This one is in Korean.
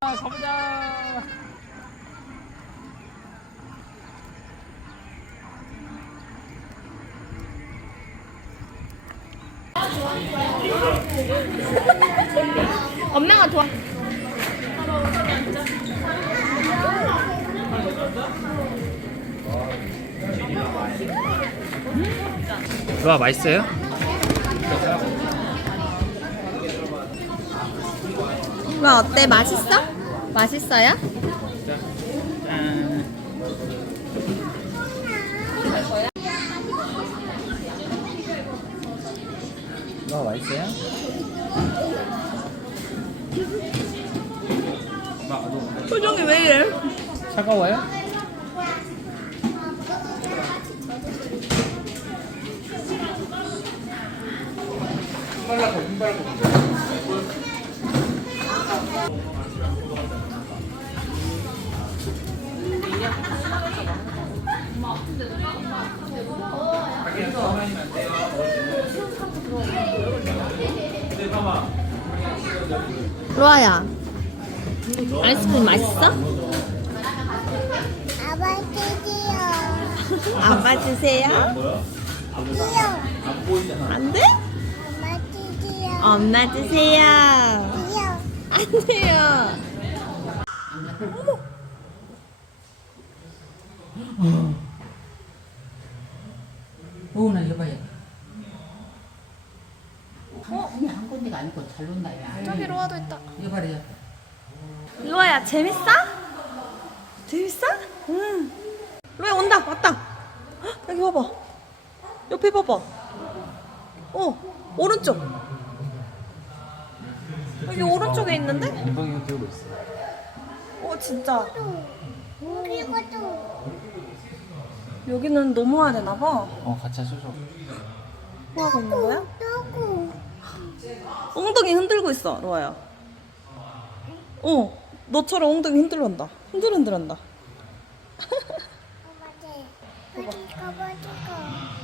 아, 가보자. 엄마가 도와. 와 맛있어요? 와 어때? 맛있어? 맛있어요? 와 맛있어요? 표정이 왜 이래? 차가워요? 로아야 아이스크림 맛있어? 아빠 드디어 아빠 주세요 안 돼? 엄마 드디어 엄마 주세요 안 돼요 어나 이거 봐요. 어? 한 군데가 아니고 잘 논다 야. 저기 로아도 있다 봐요. 로아야 재밌어? 재밌어? 응 로아 온다 왔다 헉, 여기 봐봐 옆에 봐봐 어 오른쪽 오른쪽에 있는데? 인방이 들고 있어. 어 진짜 그리고 또 여기는 넘어야 되나 봐. 어 가짜 쇼쇼. 뭐 하고 있는 거야? 누구 엉덩이 흔들고 있어, 로아야. 어, 너처럼 엉덩이 흔들란다. 흔들흔들한다. 엄마 돼 어디 가봐 찍어